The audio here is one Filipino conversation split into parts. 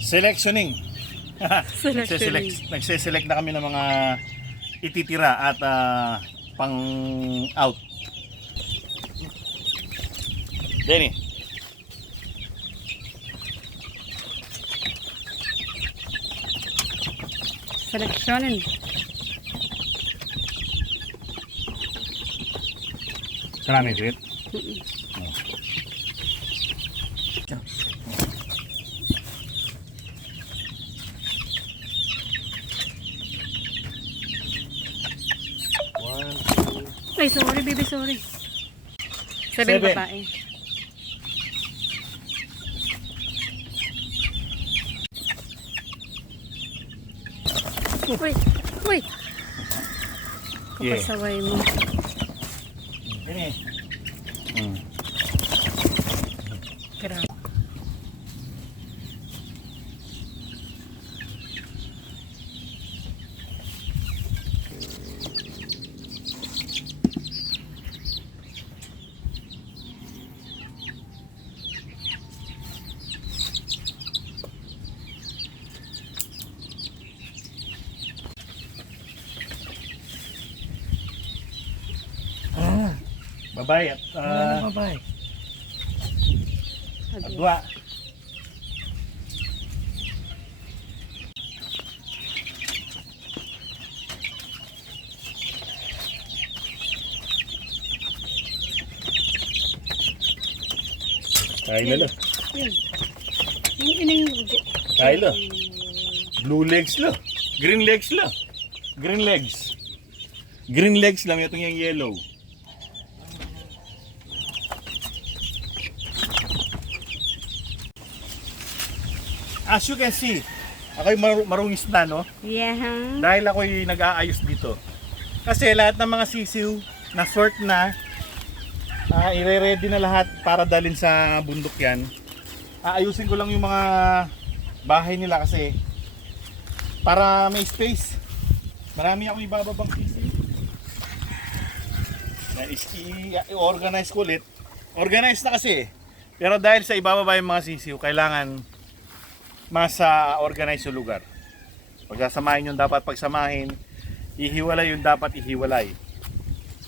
Selectioning. Nagse-select, nagse-select na kami ng mga ititira at ah, pang out. Denny. Seleksyonin. Saan namin ito? Ay, sorry, baby, sorry. Seven, Seven. babae. Uy, uy. Kapasaway mo. Hmm. Grabe. Ah, Babae at uh, babae? at dua. Kylo. Yun. Yung ining... Kylo. Blue legs lo. Green legs lo. Green legs. Green legs lang itong yung yellow. As you can see, ako'y mar- marungis na, no? Yeah. Dahil ako'y nag-aayos dito. Kasi lahat ng mga sisiw na sort na, uh, ire-ready na lahat para dalhin sa bundok yan. Aayusin ko lang yung mga bahay nila kasi para may space. Marami akong ibababang sisiw. I-organize ko ulit. Organize na kasi. Pero dahil sa ibababa yung mga sisiw, kailangan mas uh, organize yung lugar. Pagsasamahin yung dapat pagsamahin, ihiwalay yung dapat ihiwalay.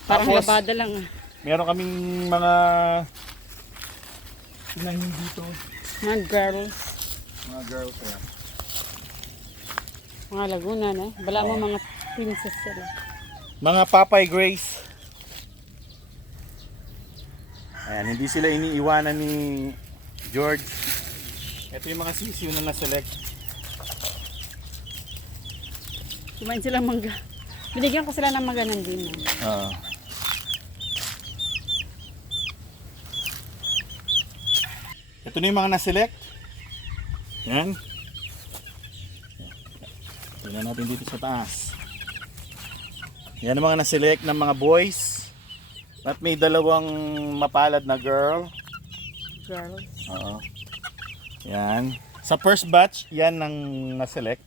Parang Tapos, labada lang. ah. meron kaming mga inahin dito, Mga girls. mga girls. eh. Mga Laguna, no? Bala mo mga princess sila. Mga Papay Grace. Ayan, hindi sila iniiwanan ni George. Ito yung mga sisiw na na-select. Kumain sila mangga. Binigyan ko sila ng mangga ng din. Oo. Ito na yung mga na-select. Yan. Tingnan natin dito sa taas. Yan ang mga na-select ng mga boys. At may dalawang mapalad na girl. Girls. Oo. Yan. Sa first batch, yan ang na-select.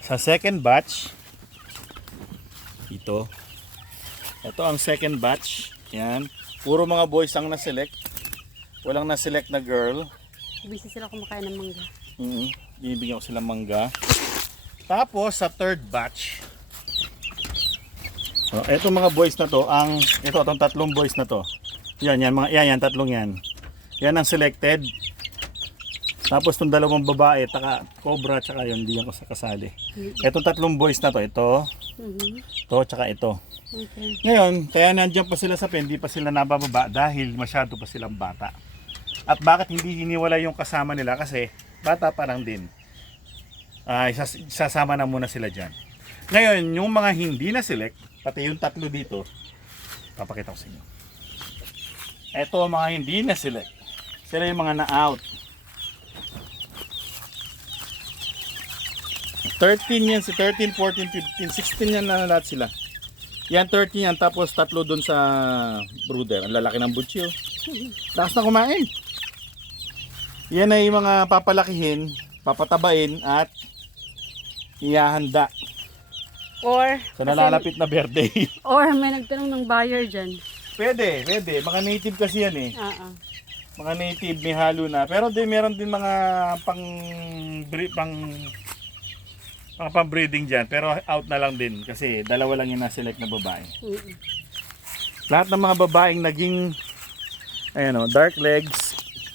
Sa second batch, ito. Ito ang second batch. Yan. Puro mga boys ang na-select. Walang na-select na girl. Busy sila kumakain ng mangga. Mm Bibigyan ko silang mangga. Tapos sa third batch, so, eto mga boys na to, ang ito itong tatlong boys na to. Yan, yan, mga, yan, yan, tatlong yan. Yan ang selected. Tapos itong dalawang babae, taka, cobra, tsaka yun, hindi yan ko sa kasali. Etong tatlong boys na to, ito, Mhm. ito, tsaka ito. Okay. Ngayon, kaya nandiyan pa sila sa pen, hindi pa sila nabababa dahil masyado pa silang bata. At bakit hindi hiniwala yung kasama nila? Kasi bata pa lang din. Ay, sas- sasama na muna sila dyan. Ngayon, yung mga hindi na select, pati yung tatlo dito, papakita ko sa inyo. Ito mga hindi na select. Sila yung mga na-out. 13 yan, si 13, 14, 15, 16 yan na lahat sila. Yan 13 yan, tapos tatlo dun sa brooder. Ang lalaki ng butchi oh. Lakas na kumain. Yan ay mga papalakihin, papatabain at ihahanda Or, sa nalalapit na birthday. or may nagtanong ng buyer dyan. pwede, pwede. Mga native kasi yan eh. Ah, ah. Mga native may halo na. Pero din meron din mga pang pang pang pang-breeding diyan, pero out na lang din kasi dalawa lang yung na-select na babae. Mm-mm. Lahat ng mga babaeng naging ayan o, dark legs,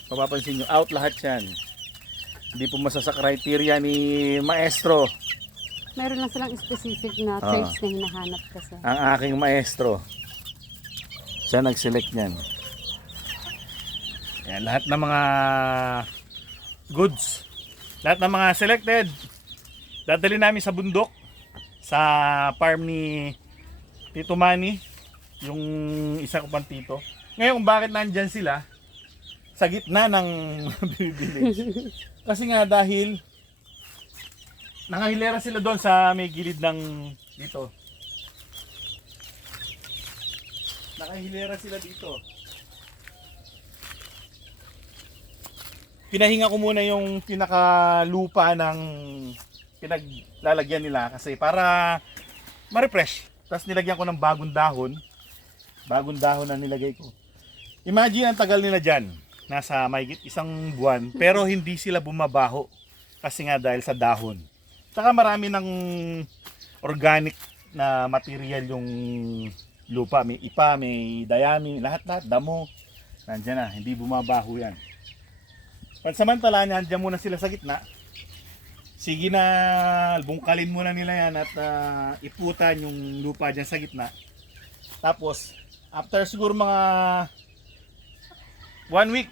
mapapansin nyo, out lahat yan. Hindi po masa sa criteria ni maestro, Meron lang silang specific na Ah. traits na hinahanap kasi. ang aking maestro. Siya nag-select niyan. Ayan, lahat ng mga goods, lahat ng mga selected, dadali namin sa bundok, sa farm ni Tito Manny, yung isa ko pang tito. Ngayon, bakit nandyan sila, sa gitna ng village. Kasi nga dahil Nakahilera sila doon sa may gilid ng dito. Nakahilera sila dito. Pinahinga ko muna yung pinakalupa ng pinaglalagyan nila kasi para ma-refresh. Tapos nilagyan ko ng bagong dahon. Bagong dahon na nilagay ko. Imagine ang tagal nila dyan. Nasa mahigit isang buwan. Pero hindi sila bumabaho. Kasi nga dahil sa dahon. Saka marami ng organic na material yung lupa. May ipa, may dayami, lahat-lahat, damo. Nandiyan na, hindi bumabaho yan. Pansamantala, nandiyan muna sila sa gitna. Sige na, bungkalin muna nila yan at ah, iputan yung lupa dyan sa gitna. Tapos, after siguro mga one week,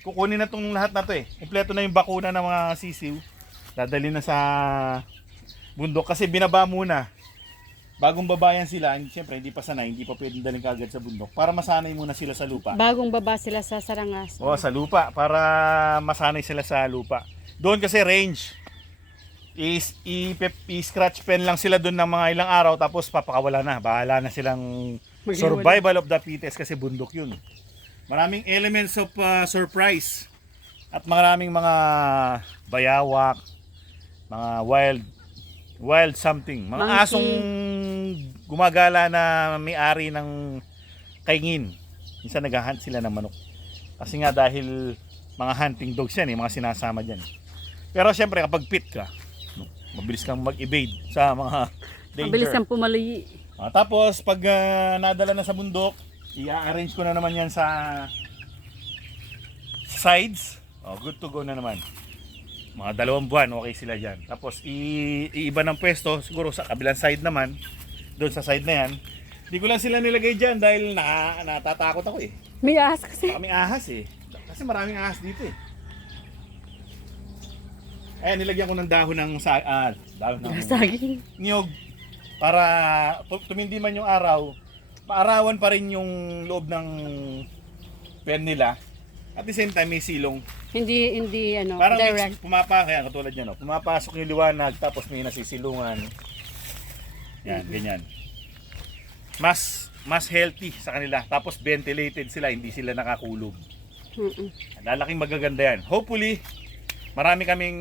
kukunin na tong lahat na to eh. Kompleto na yung bakuna ng mga sisiw. Dadali na sa bundok kasi binaba muna. Bagong babayan sila, siyempre hindi pa sanay, hindi pa pwedeng daling kagad sa bundok para masanay muna sila sa lupa. Bagong baba sila sa sarangas. Oo, sa lupa para masanay sila sa lupa. Doon kasi range is i-scratch pen lang sila doon ng mga ilang araw tapos papakawala na. Bahala na silang survival of the fittest kasi bundok yun. Maraming elements of uh, surprise at maraming mga bayawak, mga wild wild something, mga Monkey. asong gumagala na may-ari ng kaingin. Minsan naghahunt sila ng manok. Kasi nga dahil mga hunting dogs yan, eh, mga sinasama dyan. Pero syempre kapag pit ka, mabilis kang mag-evade sa mga danger. Mabilis kang pumali. Ah, tapos pag ah, nadala na sa bundok, i-arrange ko na naman yan sa sides. Oh, good to go na naman. Mga dalawang buwan, okay sila dyan. Tapos i- iiba ng pwesto, siguro sa kabilang side naman, doon sa side na yan. Hindi ko lang sila nilagay dyan dahil na, natatakot ako eh. May ahas kasi. Baka may ahas eh. Kasi maraming ahas dito eh. Ayan, nilagyan ko ng dahon ng sa ah, dahon ng Saging. niyog para tu- tumindi man yung araw, paarawan pa rin yung loob ng pen nila. At the same time may silong. Hindi, hindi, ano, Parang direct. pumapa kaya katulad niyan, no? pumapasok yung liwanag tapos may nasisilungan. Yan, ganyan. Mas mas healthy sa kanila. Tapos ventilated sila, hindi sila nakakulog. Mm-mm. Lalaking magaganda yan. Hopefully, marami kaming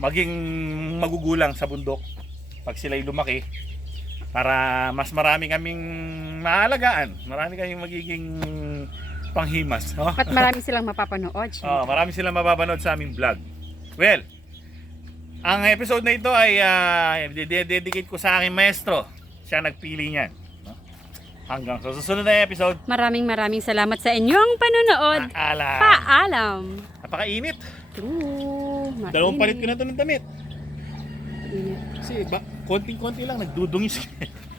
maging magugulang sa bundok pag sila'y lumaki para mas marami kaming maalagaan. Marami kaming magiging panghimas. No? At marami silang mapapanood. Oh, marami silang mapapanood sa aming vlog. Well, ang episode na ito ay uh, dedicate ko sa aking maestro. Siya nagpili niyan. Hanggang sa susunod na episode. Maraming maraming salamat sa inyong panonood. Paalam. Paalam. Napakainit. True. Dalawang palit ko na ito ng damit. Init. Kasi ba, konting-konti lang, nagdudungis.